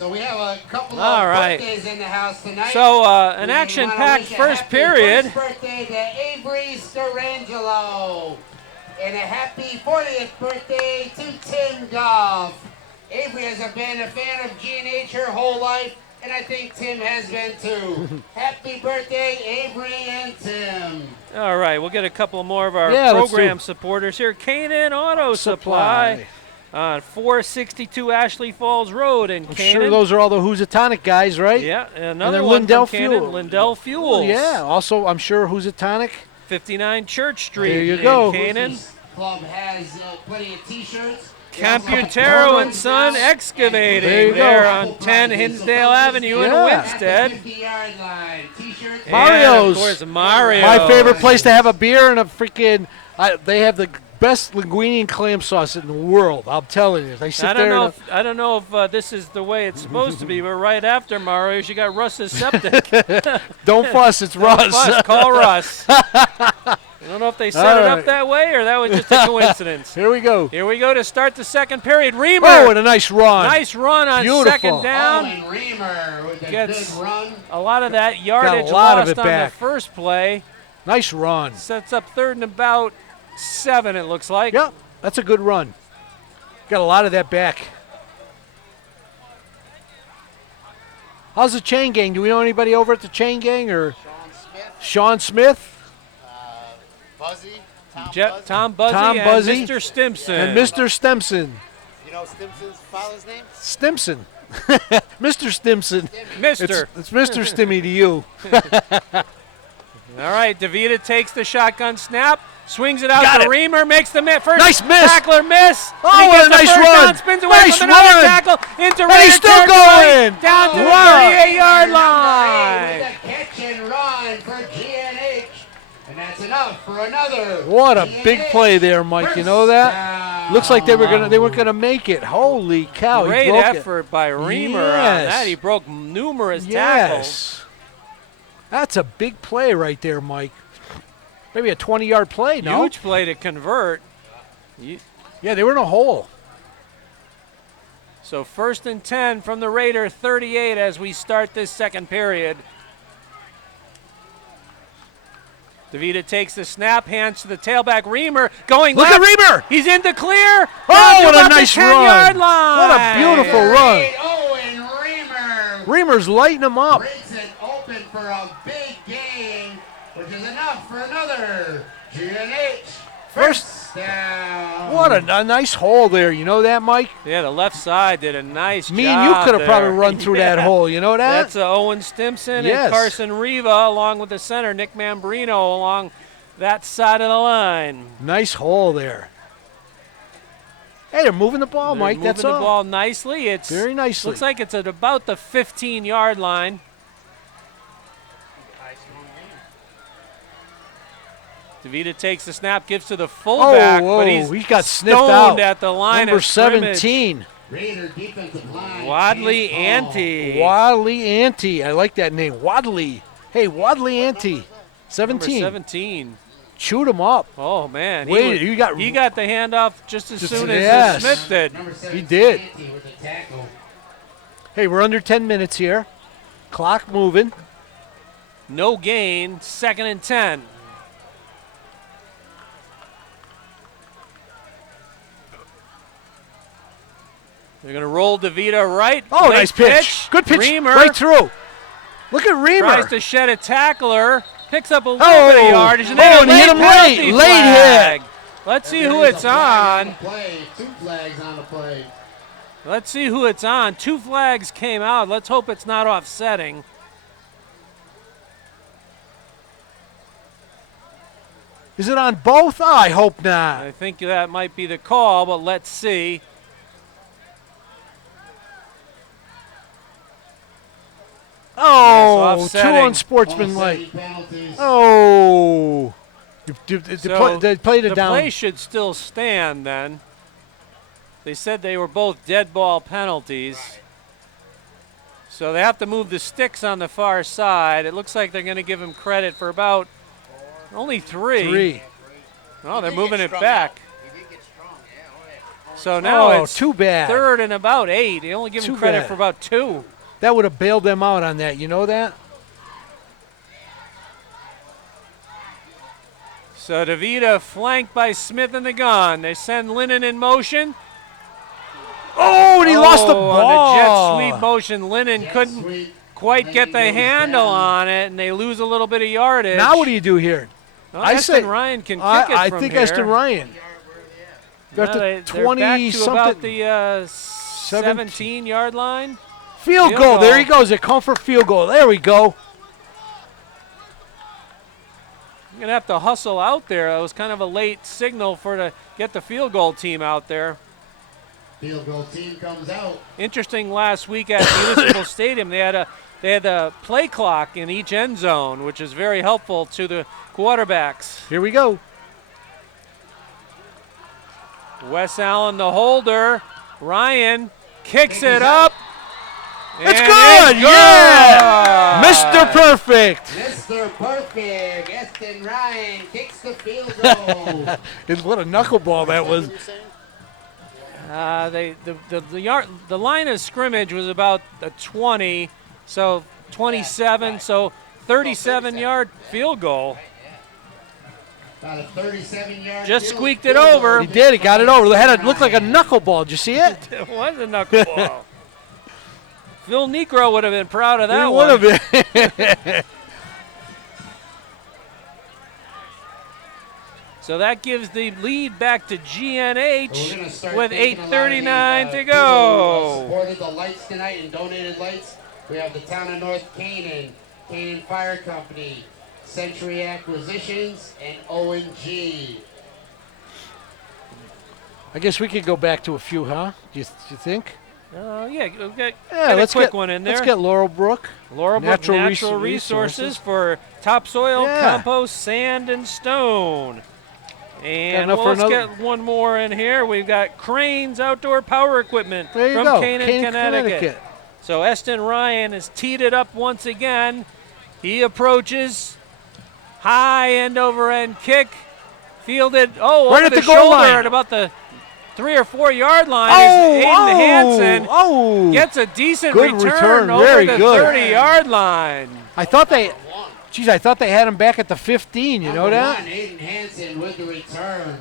So we have a couple of birthdays in the house tonight. So an action-packed first period. First birthday to Avery Starangelo. And a happy 40th birthday to Tim Goff. Avery has been a fan of GNH her whole life, and I think Tim has been too. Happy birthday, Avery and Tim. All right, we'll get a couple more of our program supporters here. Canaan Auto Supply. On 462 Ashley Falls Road in Canaan. I'm sure those are all the Housatonic guys, right? Yeah, another one Lindell from Canaan, Fuel. Lindell Fuels. Yeah, also I'm sure Housatonic. 59 Church Street there you go. in Canaan. Club has plenty of T-shirts. Computero and Son Excavating there on 10 Hinsdale Avenue in Winsted. 50-yard line. T-shirts. Mario's. And of course, Mario. My favorite place to have a beer and a freaking. They have the best linguine and clam sauce in the world. I'm telling you. They sit I don't know if this is the way it's supposed to be, but right after Mario's, you got Russ's Septic. Don't fuss. It's Russ. Fuss, call Russ. I don't know if they set it up that way or that was just a coincidence. Here we go. Here we go to start the second period. Reamer. Oh, and a nice run. Nice run on second down. Oh, and Reamer with a Gets big run. a lot of that yardage lost on the first play. Nice run. Sets up third and about 7, it looks like. Yep, that's a good run. Got a lot of that back. How's the chain gang? Do we know anybody over at the chain gang or Sean Smith? Buzzy, Tom Buzzy, and Mr. Stimson. And Mr. Stimson. You know Stimson's father's name? Stimson. Mr. Stimson. Mr. It's Mr. Stimmy to you. All right, DeVita takes the shotgun snap, swings it out to Reamer, makes the first nice miss. tackler miss. Oh, what a nice run. Down, spins away from another tackle into and he's still going. Down to the 38-yard line. With a catch and run for GNH. And that's enough for another. What a big play there, Mike. You know that? Looks like they weren't gonna make it. Holy cow. Great he broke effort by Reamer on that. He broke numerous tackles. That's a big play right there, Mike. Maybe a 20-yard play, no? Huge play to convert. Yeah, they were in a hole. So 1st and 10 from the Raider 38 as we start this second period. DeVita takes the snap, hands to the tailback. Reamer going Look left. at Reamer. He's in the clear. Oh, what a nice run. Line. What a beautiful run. Oh, and Reamer. Reamer's lighting him up. Breaks it open for a big gain, which is enough for another GNH. First down. What a nice hole there. You know that, Mike? Yeah, the left side did a nice job. Me and you could have probably run through that hole. You know that? That's Owen Stimson and Carson Riva along with the center, Nick Mambrino, along that side of the line. Nice hole there. Hey, they're moving the ball, Mike. That's all. Moving the ball nicely. It's very nicely. Looks like it's at about the 15-yard line. DeVita takes the snap, gives to the fullback, but he got sniffed out at the line Number of scrimmage. 17. Raider defensive line. Wadley Ante. Wadley Ante. I like that name. Wadley. Hey, Wadley Ante. 17. Number 17. Chewed him up. Oh, man. He got the handoff just as soon as Smith did. He did. Hey, we're under 10 minutes here. Clock moving. No gain. 2nd and 10. They're going to roll DeVita right. Oh, nice pitch. Good pitch. Reamer right through. Look at Reamer. Tries to shed a tackler. Picks up a little bit of yardage. And he hit him late. Late hit. Let's see who it's on. 2 flags on the play. Let's see who it's on. 2 flags came out. Let's hope it's not offsetting. Is it on both? Oh, I hope not. I think that might be the call, but let's see. Oh, too unsportsmanlike. Oh. They played it down. The play should still stand then. They said they were both dead ball penalties. So they have to move the sticks on the far side. It looks like they're going to give him credit for about only 3. Oh, they're moving it back. So now it's too bad. 3rd and about 8. They only give him credit for about 2. That would have bailed them out on that. You know that? So DeVita flanked by Smith in the gun. They send Lennon in motion. Oh, and he lost the ball. On the jet sweep motion, Lennon couldn't quite get the handle on it, and they lose a little bit of yardage. Now what do you do here? Well, Eston Ryan can kick it from here. I think Eston Ryan. They're back to about the 17-yard line. Field goal. There he goes. A comfort field goal. There we go. You're going to have to hustle out there. It was kind of a late signal to get the field goal team out there. Field goal team comes out. Interesting, last week at Municipal Stadium, they had a play clock in each end zone, which is very helpful to the quarterbacks. Here we go. Wes Allen, the holder. Ryan kicks it up. It's good. Yeah. Mr. Perfect. Mr. Perfect. Eston Ryan kicks the field goal. What a knuckleball that was. The line of scrimmage was about a 20, so 27, so 37-yard field goal. About a 37-yard. Just squeaked it over. He did. He got it over. It looked like a knuckleball. Did you see it? It was a knuckleball. Phil Necro would have been proud of that one. Would have been. So that gives the lead back to GNH with 8:39 to go. Supported the lights tonight and donated lights. We have the town of North Canaan, Canaan Fire Company, Century Acquisitions, and O&G. I guess we could go back to a few, huh? Do you think? Let's get one in there. Let's get Laurelbrook. Natural Resources for topsoil, compost, sand, and stone. And let's get one more in here. We've got Cranes Outdoor Power Equipment from Canaan, Connecticut. So Eston Ryan has teed it up once again. He approaches. High end-over-end kick. Fielded, right at the goal line. At about the 3 or 4 yard line. Aiden Hansen gets a decent return over the 30-yard line. I thought they had him back at the 15. You know that? Aiden Hansen with the return.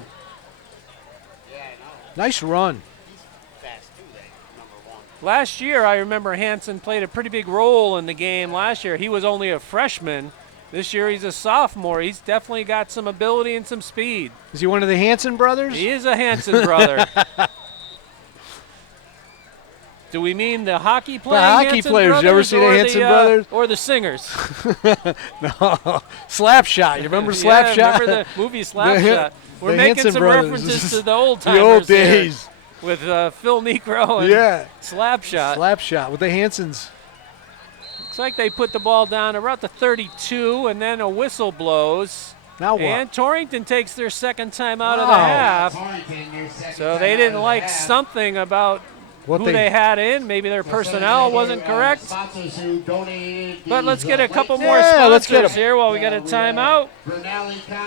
Yeah, I know. Nice run. He's fast too, number 1. Last year, I remember Hansen played a pretty big role in the game. Last year, he was only a freshman. This year, he's a sophomore. He's definitely got some ability and some speed. Is he one of the Hansen brothers? He is a Hansen brother. Do we mean the hockey players? The hockey players. You ever see the Hansen brothers? Or the singers? No. Slapshot. You remember Slapshot? Remember the movie Slapshot? We're making Hansen some brothers. references to the old timers. The old days. Here with Phil Necro and Slapshot. Slapshot with the Hansens. Looks like they put the ball down around the 32, and then a whistle blows. Now what? And Torrington takes their second time out of the half. So they didn't like something about who they had in. Maybe their personnel wasn't correct. But let's get a couple more sponsors here while we got a timeout.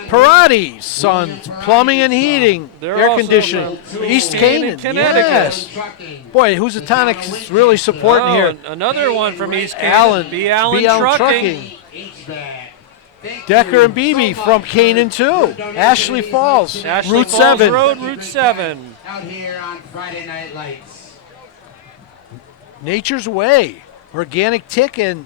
Parati Sons, Plumbing and Heating, Air Conditioning, East Canaan, Connecticut. Yes. Boy, Housatonic is really supporting here. Another one from East Canaan, B. Allen Trucking. Decker and Beebe from Canaan too. Ashley Falls, Route 7. Road, Route 7. Out here on Friday Night Lights. Nature's Way, Organic Tick and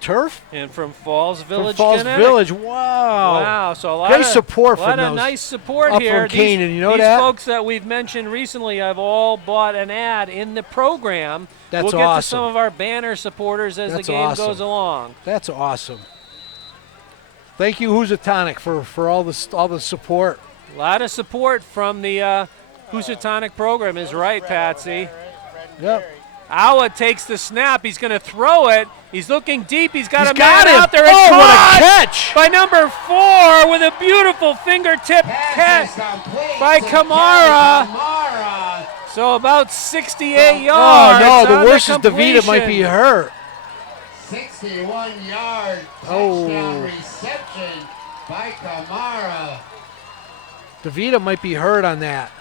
Turf. And from Falls Village, Village, wow. Wow, so a lot great of support from those nice support here. From Canaan, you know these that? Folks that we've mentioned recently have all bought an ad in the program. That's we'll get awesome. to some of our banner supporters as the game goes along. That's awesome. Thank you, Housatonic, for all the support. A lot of support from the Housatonic program is right, Patsy. Yep. Awa takes the snap. He's going to throw it. He's looking deep. He's got a him out there. Oh, what a catch! By number 4 with a beautiful fingertip catch by Kamara. So about 68 yards. Oh, no, the worst is DeVita might be hurt. 61-yard touchdown reception by Kamara. DeVita might be hurt on that.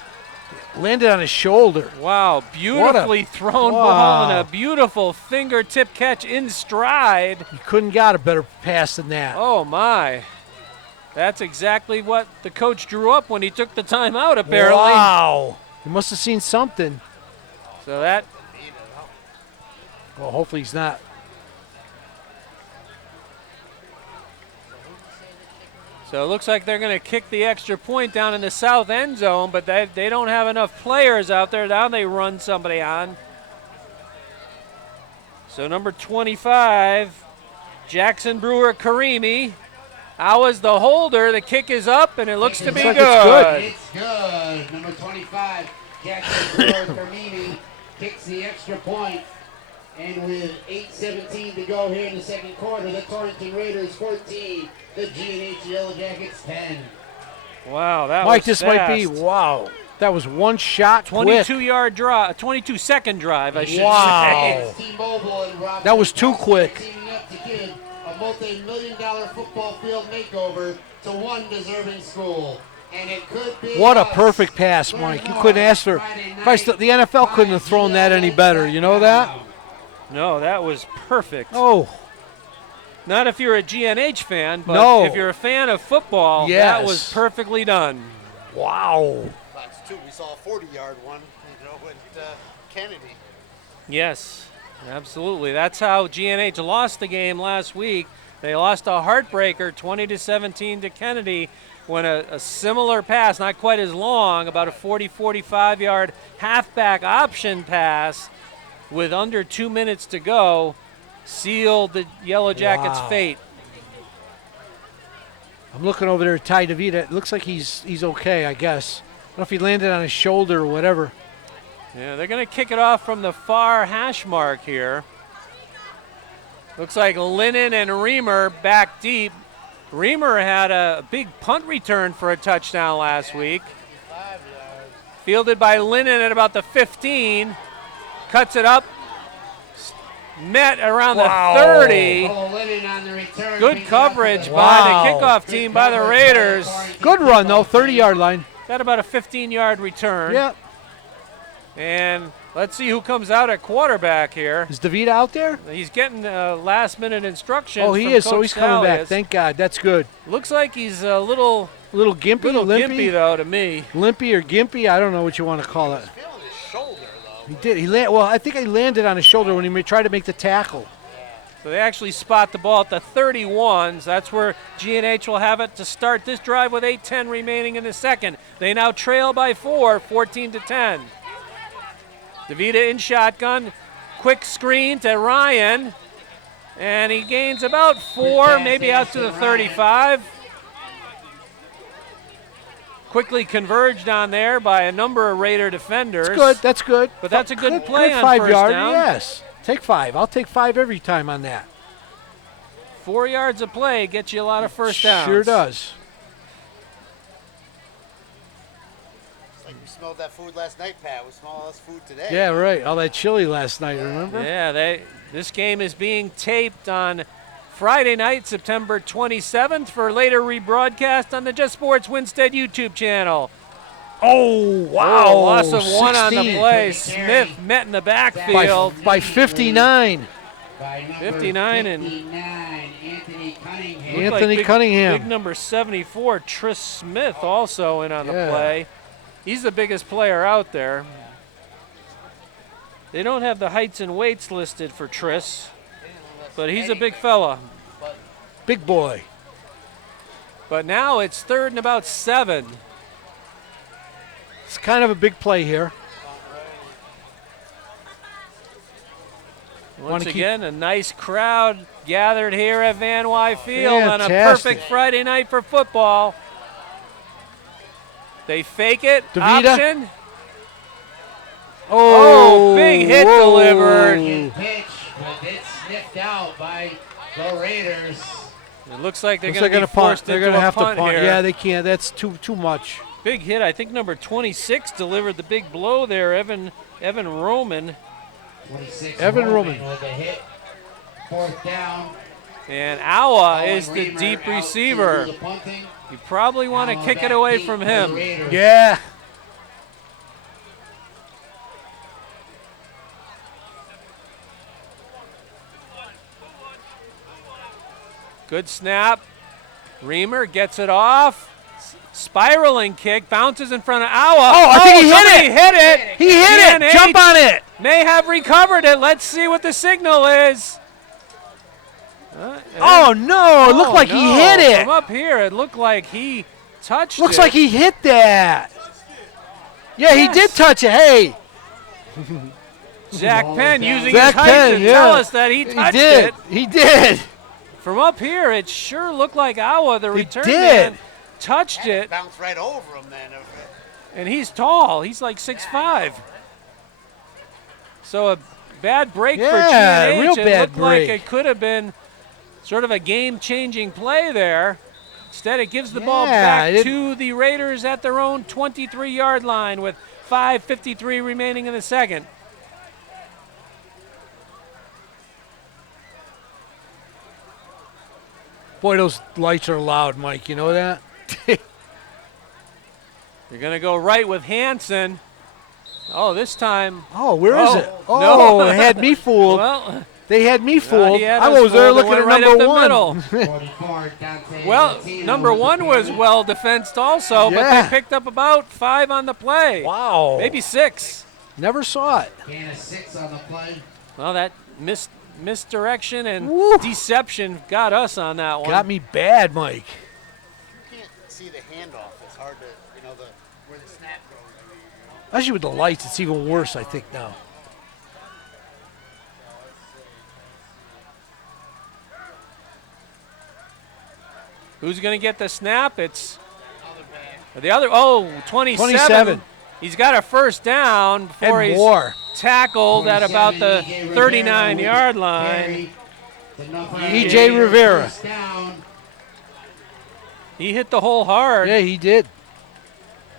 Landed on his shoulder. Wow, beautifully thrown ball and a beautiful fingertip catch in stride. You couldn't got a better pass than that. Oh, my. That's exactly what the coach drew up when he took the timeout, apparently. Wow. He must have seen something. So that. Well, hopefully he's not. So it looks like they're going to kick the extra point down in the south end zone, but they don't have enough players out there. Now they run somebody on. So number 25, Jackson Brewer Karimi. Awa's the holder. The kick is up, and it looks to be good. It's good. Number 25, Jackson Brewer Karimi kicks the extra point. And with 8:17 to go here in the second quarter, the Torrington Raiders 14, the GNH Yellow Jackets 10. Wow, that Mike, was this fast. might be, wow. That was one shot 22-yard drive, 22-second drive, I should Wow. say. T-Mobile and Rob That was too quick. teaming up to give a multi-million-dollar football field makeover to one deserving school. And it could be What a us. perfect pass, Learn Mike. You more couldn't ask for. Friday Christ, night the NFL couldn't have thrown that any better. You know that? No, that was perfect. Oh, Not if you're a GNH fan, but No. if you're a fan of football, Yes. that was perfectly done. wow. That's two. We saw a 40-yard one, with Kennedy. Yes, absolutely. That's how GNH lost the game last week. They lost a heartbreaker, 20-17 to Kennedy, when a similar pass, not quite as long, about a 40-45-yard halfback option pass with under 2 minutes to go, sealed the Yellow Jackets' Wow. fate. I'm looking over there at Ty DeVita. It looks like he's okay, I guess. I don't know if he landed on his shoulder or whatever. Yeah, they're going to kick it off from the far hash mark here. Looks like Lennon and Reamer back deep. Reamer had a big punt return for a touchdown last week. Fielded by Lennon at about the 15. Cuts it up. Met around Wow. the 30. Oh, Lennon on the return. Good Big coverage up. by Wow. the kickoff team by the Raiders. Good run, though. 30-yard line. Got about a 15-yard return. Yeah. And let's see who comes out at quarterback here. Is DeVita out there? He's getting last-minute instructions. Oh, he from is. So Coach he's coming back. Salias. Thank God. That's good. Looks like he's a little Little gimpy, gimpy though to me. limpy or gimpy. I don't know what you want to call it. Feeling his shoulder, though. He did. Well, I think he landed on his shoulder when he tried to make the tackle. So they actually spot the ball at the 31. So that's where GNH will have it to start this drive with 8:10 remaining in the second. They now trail by 4, 14-10. DeVita in shotgun. Quick screen to Ryan. And he gains about 4, maybe out to the 35. Quickly converged on there by a number of Raider defenders. That's good. That's good. But that's a good play on 5 first yard. down. Yes. Take 5. I'll take 5 every time on that. 4 yards of play gets you a lot of first downs. Sure does. It's like we smelled that food last night, Pat. We smell all this food today. Yeah, right. All that chili last night, remember? Yeah, this game is being taped on Friday night, September 27th, for later rebroadcast on the Just Sports Winstead YouTube channel. Oh, wow. Oh, loss of 1 on the 16. play. Smith met in the backfield. By 59. By number 59 and 59, Anthony Cunningham. Looked Anthony big, Cunningham. Big number 74, Tris Smith, also in on the Yeah. play. He's the biggest player out there. They don't have the heights and weights listed for Tris, but he's a big fella. Big boy. But now it's 3rd and about 7. It's kind of a big play here. Once keep- again, a nice crowd gathered here at Van Wy Field on a Fantastic. perfect Friday night for football. They fake it, DeVita. option. Oh, big hit whoa. delivered. Good pitch, but it's sniffed out by the Raiders. It looks like they're Looks going like to be punt. forced They're into gonna a have punt to punt. here. Yeah, they can't. That's too much. Big hit. I think number 26 delivered the big blow there. Evan Roman. 26 Evan Roman. with a hit. 4th down. And Awa Owen is the Reamer deep out to receiver. do the punting. You probably want to Awa kick it back away deep from for the him. Raiders. Yeah. Good snap. Reamer gets it off. Spiraling kick, bounces in front of Awa. Oh, I think he somebody hit it. He hit it. Jump on it. May have recovered it. Let's see what the signal is. Oh, no. It looked like he hit it. From up here, it looked like he touched it. Looks like he hit that. Yeah, Yes. he did touch it. Hey. Zach Penn using Zach his height Penn, to tell us that he touched it. He did. From up here, it sure looked like Awa, the return did. man, touched it. Bounced right over him then. And he's tall. He's like 6'5". So a bad break for GNH. Real It bad looked break. like it could have been sort of a game-changing play there. Instead, it gives the ball back to the Raiders at their own 23-yard line with 5:53 remaining in the second. Boy, those lights are loud, Mike. You know that? You're going to go right with Hansen. Oh, this time. Oh, where is it? Oh, no. it had me fooled. Well, They had me fooled. he had I us was there fooled and looking went at right number up the one. middle. Well, number one was well defensed also, but Yeah. they picked up about 5 on the play. Wow. Maybe 6. Never saw it. Gain of 6 on the play. Well, that misdirection and Woo. deception got us on that one. Got me bad, Mike. You can't see the handoff. It's hard to, where the snap goes. Especially with the lights, it's even worse, I think, now. Who's going to get the snap? It's the other. Oh, 27. 27. He's got a first down before And he's more. tackled at about the 39-yard line. E.J. Rivera. First down. He hit the hole hard. Yeah, he did.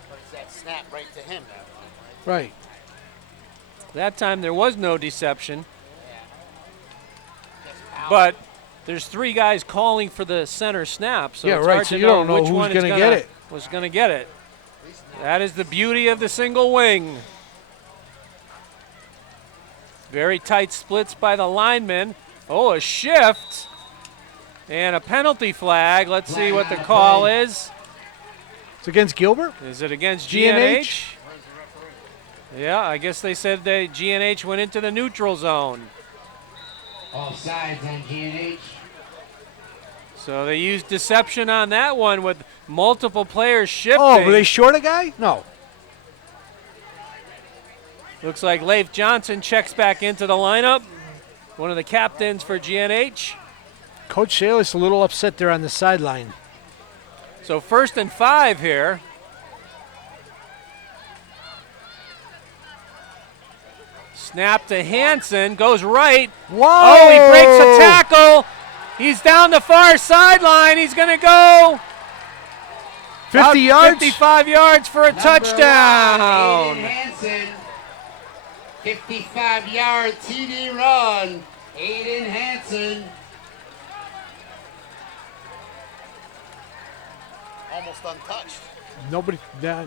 But it's that snap right to him that one, right? Right. That time there was no deception. But there's 3 guys calling for the center snap, so Yeah, it's right, hard so to you know don't know which who's one gonna get it. was going to get it. That is the beauty of the single wing. Very tight splits by the linemen. Oh, a shift and a penalty flag. Let's see what the call is. It's against Gilbert? Is it against GNH? GNH? Yeah, I guess they said that GNH went into the neutral zone. Offsides on GNH. So they used deception on that one with multiple players shifting. Oh, were they short a guy? No. Looks like Leif Johnson checks back into the lineup. One of the captains for GNH. Coach Salis a little upset there on the sideline. So 1st and 5 here. Snap to Hansen, goes right. Whoa! Oh, he breaks a tackle. He's down the far sideline. He's going to go 50 yards? 55 yards for a touchdown. Aiden Hansen. 55-yard TD run. Aiden Hansen. Almost untouched. Nobody. Yeah,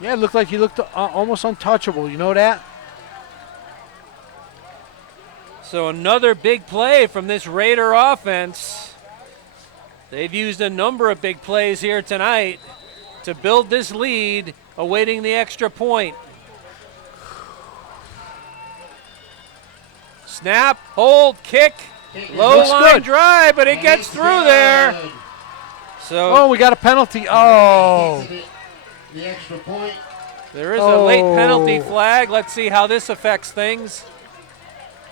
it looked like he looked almost untouchable. You know that? So another big play from this Raider offense. They've used a number of big plays here tonight to build this lead, awaiting the extra point. Snap, hold, kick, low Looks line good. drive, but it gets through there. So Oh, we got a penalty. Oh. The extra point. there is a late penalty Oh. flag. Let's see how this affects things.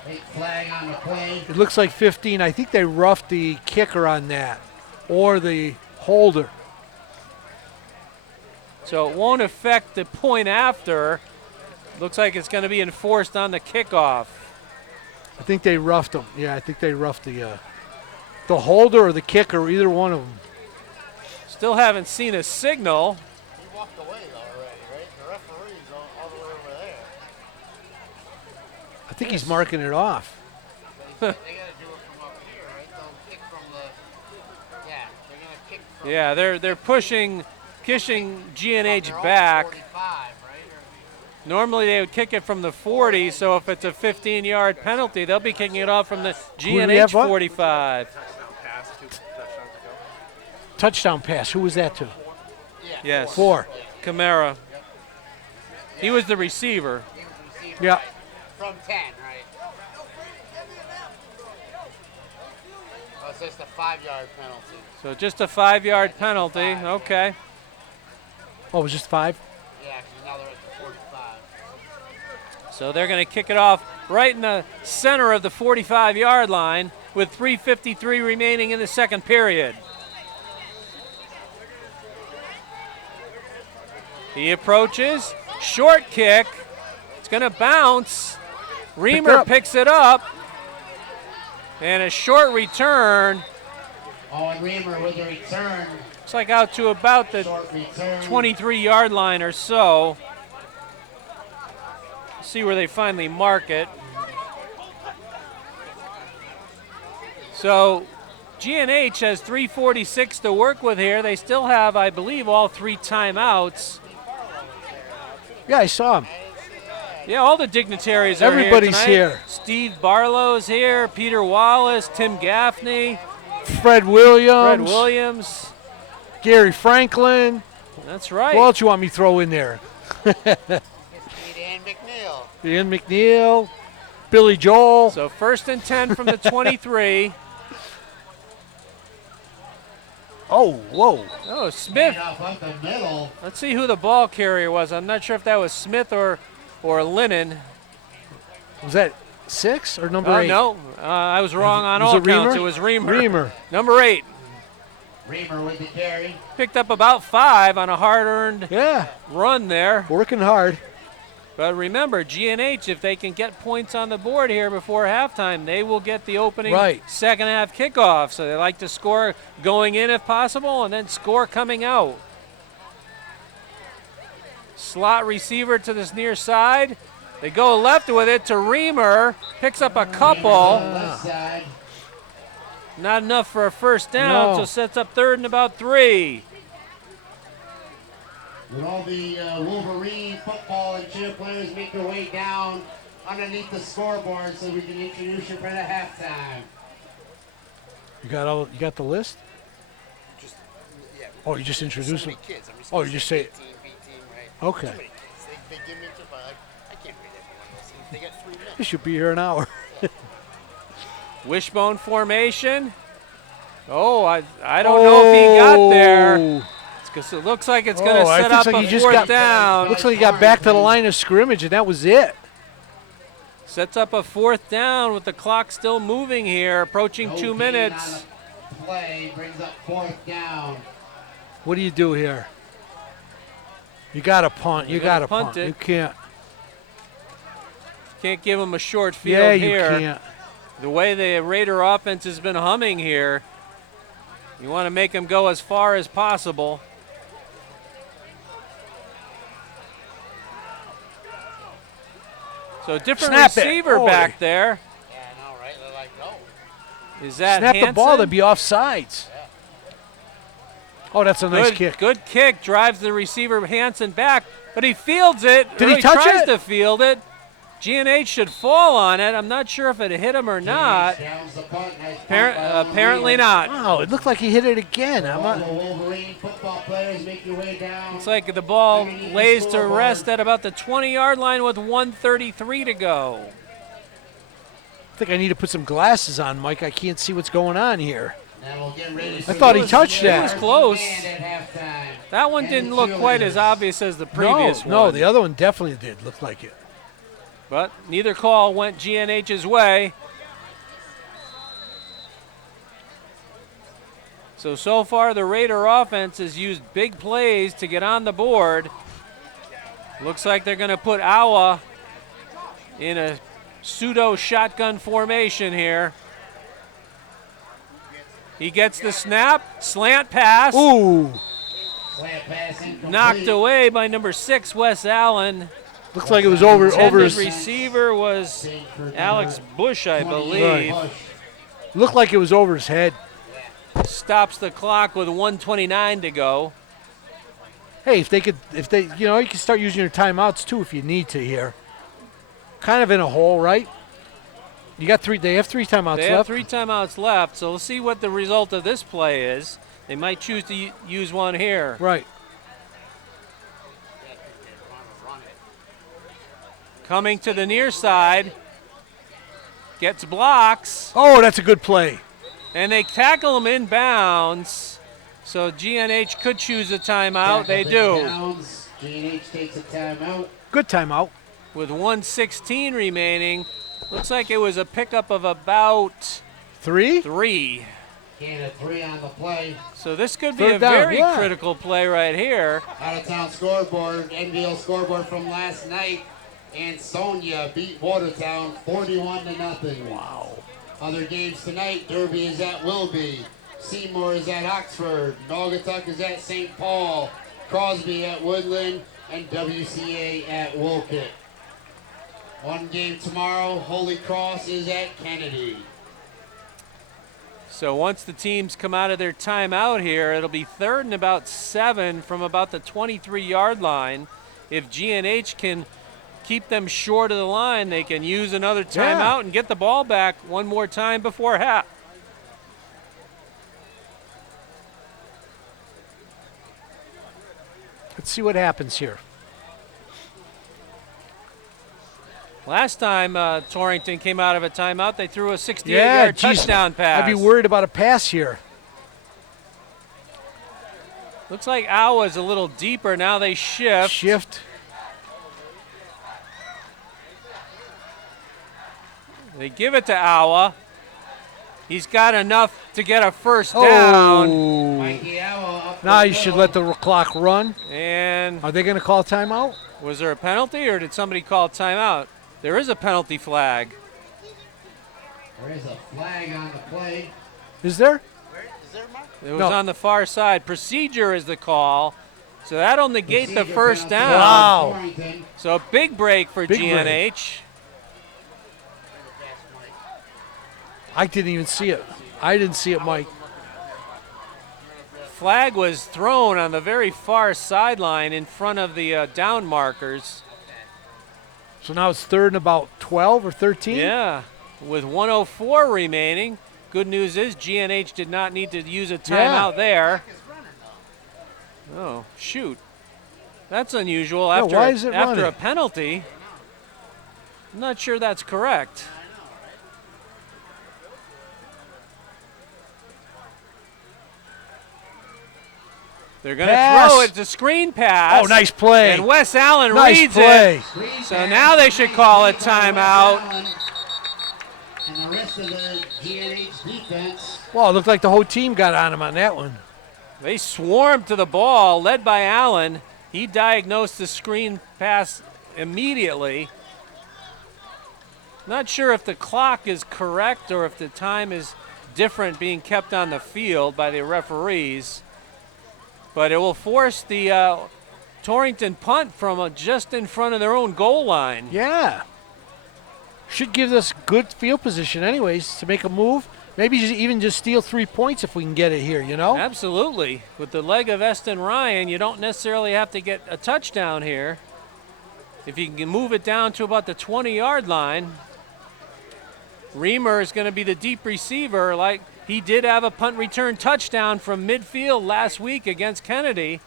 Late flag on the play. It looks like 15. I think they roughed the kicker on that or the holder. So it won't affect the point after. Looks like it's going to be enforced on the kickoff. I think they roughed them. Yeah, I think they roughed the holder or the kicker, either one of them. Still haven't seen a signal. He walked away already, right? The referee's all the way over there. I think he's marking it off. They got to do it from up here, right? They'll kick from the. Yeah, they're going to kick from. Yeah, they're pushing GNH their own back. 45, right? Normally they would kick it from the 40, so if it's a 15-yard penalty, they'll be kicking it off from the do we have GNH up? 45. Touchdown pass to touchdown pass. Who was that to? Yes. 4. Kamara. He was the receiver. He was received Yeah. right from 10, right? Oh, it's just a 5-yard penalty. So just a 5-yard penalty. Okay. Oh, it was just 5? Yeah, because now they're at the 45. So they're going to kick it off right in the center of the 45-yard line with 3:53 remaining in the second period. He approaches, short kick. It's going to bounce. Reamer picks it up. And a short return. Owen Reamer with the return. Looks like out to about the Short return. 23-yard line or so. See where they finally mark it. So GNH has 3:46 to work with here. They still have, I believe, all 3 timeouts. Yeah, I saw him. Yeah, all the dignitaries are Everybody's here. here. Steve Barlow's here, Peter Wallace, Tim Gaffney, Fred Williams. Fred Williams. Gary Franklin. That's right. What else you want me to throw in there? It's Dan McNeil. Ian McNeil. Billy Joel. So 1st and 10 from the 23. Oh, whoa. Oh, Smith. Off up the middle. Let's see who the ball carrier was. I'm not sure if that was Smith or Lennon. Was that 6 or number 8? No, I was wrong on Was all it Reamer? counts. It was Reamer. Reamer. Number 8. Reamer with the carry. Picked up about 5 on a hard-earned Yeah, run there. working hard. But remember, GNH, if they can get points on the board here before halftime, they will get the opening second half kickoff. So they like to score going in if possible and then score coming out. Slot receiver to this near side. They go left with it to Reamer. Picks up a couple. Left side. Not enough for a first down, so sets up 3rd and about 3. When all the Wolverine football and cheer players make their way down underneath the scoreboard so we can introduce you for the halftime. You got the list? Just, yeah. Oh, you just introduced so them? many kids. I'm just Oh, gonna you just say say A team, B team, right? Okay. Too many kids. They give me too much. I can't read every one of those things. They got 3 minutes. You should be here an hour. Wishbone formation. Oh, I don't know if he got there. Because it looks like it's going to set up a 4th down. Looks like he got back to the line of scrimmage, and that was it. Sets up a 4th down with the clock still moving here, approaching No 2 gain minutes. on the play brings up 4th down. What do you do here? You got to punt. You You're got gonna to punt. punt it. You can't. Can't give him a short field Yeah, you here. can't. The way the Raider offense has been humming here, you want to make them go as far as possible. So different Snap it. receiver Boy. back there. Yeah, I know, right? They're like, no. Is that Snap the ball Hansen? to be off sides. Oh, that's a nice kick. Good kick. Drives the receiver Hansen back, but he fields it. Did or he touch tries it? to field it. GNH should fall on it. I'm not sure if it hit him or not. Downs the punt. Nice punt by Apparently Wolverine. not. Wow, it looked like he hit it again. I'm All the not, Wolverine football players make your way down. Looks like the ball lays to rest at about the 20-yard line with 1:33 to go. I think I need to put some glasses on, Mike. I can't see what's going on here. And we'll get ready I for thought the he touched It that. was close. man at halftime. That one And didn't the look quite as cheerleaders. obvious as the previous one. No, the other one definitely did look like it. But neither call went GNH's way. So far the Raider offense has used big plays to get on the board. Looks like they're going to put Awa in a pseudo shotgun formation here. He gets the snap, slant pass, Ooh, Slant pass incomplete. knocked away by number 6, Wes Allen. looks like it was over Intended his. receiver was Alex Bush, I 28 believe. push. Looked like it was over his head. Stops the clock with 1:29 to go. Hey, if they, you can start using your timeouts too if you need to here. Kind of in a hole, right? You got three. They have 3 timeouts They left. have 3 timeouts left, so we'll see what the result of this play is. They might choose to use one here. Right. Coming to the near side. Gets blocks. Oh, that's a good play. And they tackle him inbounds. So GNH could choose a timeout. They do. GNH takes a timeout. Good timeout. With 1:16 remaining. Looks like it was a pickup of about 3? 3. Gain of 3 on the play. So this could be Third a down, very yeah. critical play right here. Out of town scoreboard, NBL scoreboard from last night. And Sonia beat Watertown 41-0. Wow. Other games tonight, Derby is at Wilby. Seymour is at Oxford. Naugatuck is at St. Paul. Crosby at Woodland. And WCA at Wolcott. One game tomorrow, Holy Cross is at Kennedy. So once the teams come out of their timeout here, it'll be 3rd and about 7 from about the 23-yard line. If GNH can keep them short of the line, they can use another timeout and get the ball back one more time before half. Let's see what happens here. Last time Torrington came out of a timeout, they threw a 68-yard touchdown pass. I'd be worried about a pass here. Looks like Awa's a little deeper. Now they shift. They give it to Awa. He's got enough to get a first down. Oh. Mikey Allo up Now the you should middle. let the clock run. And Are they going to call timeout? was there a penalty or did somebody call timeout? There is a penalty flag. There is a flag on the play. Is there? It was No. on the far side. Procedure is the call. So that'll negate the Procedure first penalty down. Wow. on Torrington. So a big break for Big GNH. I didn't even see it. I didn't see it, Mike. Flag was thrown on the very far sideline in front of the down markers. So now it's 3rd and about 12 or 13? Yeah, with 1:04 remaining. Good news is GNH did not need to use a timeout there. Oh, shoot. That's unusual Yeah, after, why is it after running? a penalty. I'm not sure that's correct. They're going to Pass. throw it. It's a screen pass. Oh, nice play. And Wes Allen Nice reads play. it. Screen So pass. now they should call a timeout. And the rest of the GNH defense. Well, it looked like the whole team got on him on that one. They swarmed to the ball, led by Allen. He diagnosed the screen pass immediately. Not sure if the clock is correct or if the time is different being kept on the field by the referees. But it will force the Torrington punt from just in front of their own goal line. Yeah. Should give us good field position anyways to make a move. Maybe even just steal 3 points if we can get it here, you know? Absolutely. With the leg of Eston Ryan, you don't necessarily have to get a touchdown here. If you can move it down to about the 20-yard line, Reamer is going to be the deep receiver. Like he did have a punt return touchdown from midfield last week against Kennedy.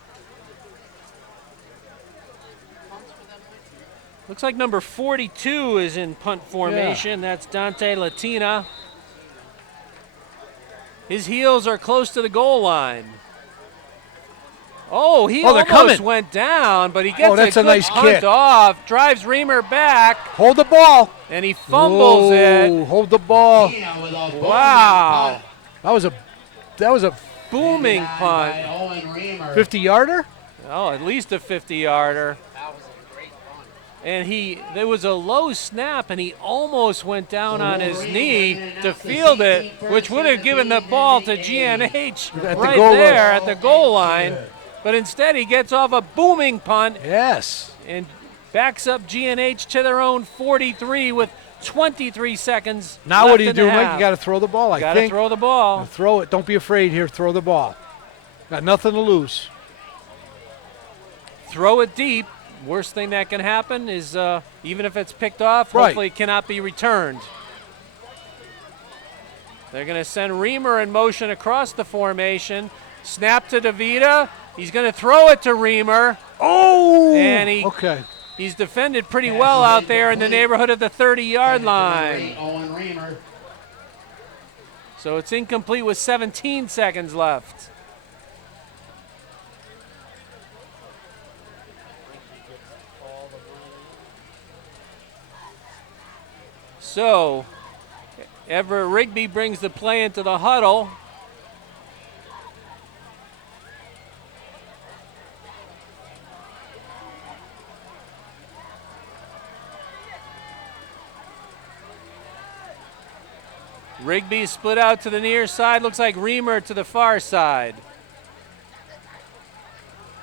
Looks like number 42 is in punt formation. That's Dante Latina. His heels are close to the goal line. Oh, he Oh, they're almost coming. went down, but he gets that's a a good nice punt kick. off, drives Reamer back, Hold the ball. and he fumbles it. Whoa, hold the ball. Tina with a booming Wow. punt. That was a Booming By punt. Owen Reamer. 50-yarder? Oh, at least a 50-yarder. That was a great punt. And there was a low snap, and he almost went down So on his Wolverine knee running to out the field it, 16 first which would have and given the the ball to 88. GNH At the right goal line. there at the goal line. But instead, he gets off a booming punt Yes. and backs up GNH to their own 43 with 23 seconds Now left what do you in the do, Mike? half. You got to throw the ball, I Got to think. throw the ball. Throw it. Don't be afraid here. Throw the ball. Got nothing to lose. Throw it deep. Worst thing that can happen is even if it's picked off, Right. hopefully it cannot be returned. They're going to send Reamer in motion across the formation. Snap to DeVita. He's going to throw it to Reamer. Oh! And okay. he's defended pretty well out there in the neighborhood of the 30-yard line. Owen Reamer. So it's incomplete with 17 seconds left. So Everett Rigby brings the play into the huddle. Rigby split out to the near side. Looks like Reamer to the far side.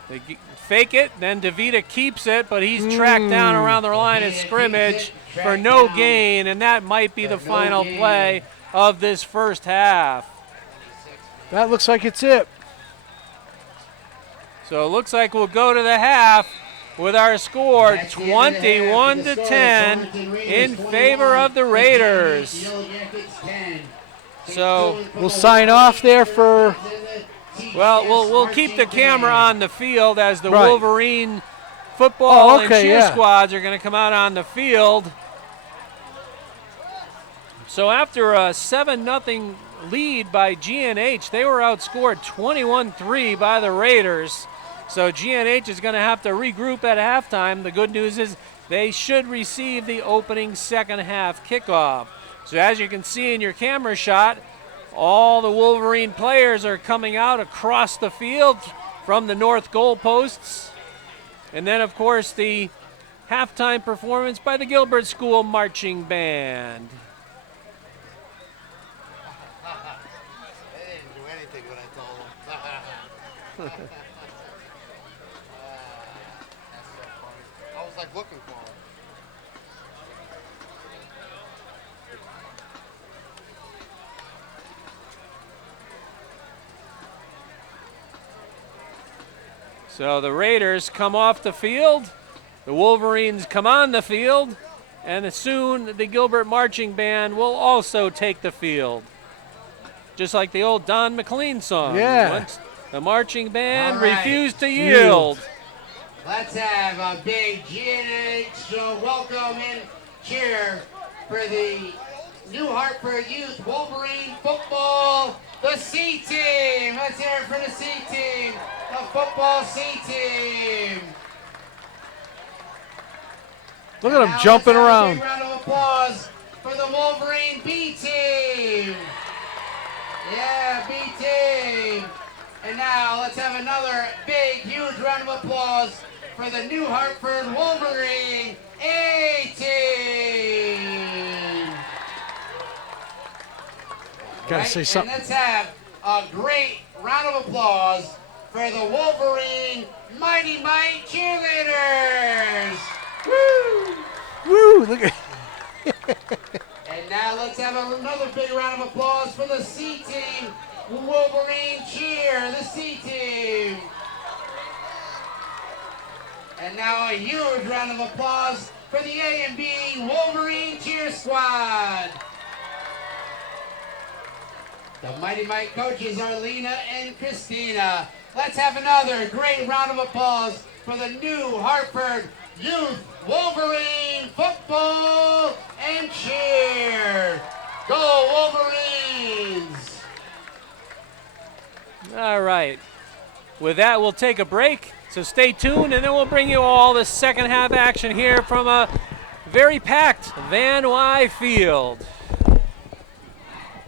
They fake it, then DeVita keeps it, but he's tracked down around the line of scrimmage for no gain, and that might be the final play of this first half. That looks like it's it. So it looks like we'll go to the half with our score 21-10 in favor of the Raiders. So we'll sign off there for. Well, we'll keep the camera on the field as the Right. Wolverine football and cheer yeah. squads are going to come out on the field. So after a 7-0 lead by GNH, they were outscored 21-3 by the Raiders. So GNH is going to have to regroup at halftime. The good news is they should receive the opening second half kickoff. So as you can see in your camera shot, all the Wolverine players are coming out across the field from the north goalposts. And then, of course, the halftime performance by the Gilbert School Marching Band. They didn't do anything when I told them. That's so funny. I was like looking for him. So the Raiders come off the field, the Wolverines come on the field, and soon the Gilbert Marching Band will also take the field. Just like the old Don McLean song. Yeah. Once the marching band All right. refused to yield. Let's have a big GNH welcome and cheer for the New Hartford Youth Wolverine Football, the C Team. Let's hear it for the C Team, the football C Team. Look at Now him jumping let's have a around. big round of applause for the Wolverine B Team. Yeah, B Team. And now let's have another big, huge round of applause for the New Hartford Wolverine A Team. Gotta say something. And let's have a great round of applause for the Wolverine Mighty Might cheerleaders. Woo! Woo! Look at. And now let's have another big round of applause for the C Team Wolverine cheer, the C Team. And now a huge round of applause for the A and B Wolverine cheer squad. The Mighty Might coaches are Lena and Christina. Let's have another great round of applause for the New Hartford Youth Wolverine football and cheer. Go Wolverines! All right. With that, we'll take a break. So stay tuned, and then we'll bring you all the second half action here from a very packed Van Wy Field.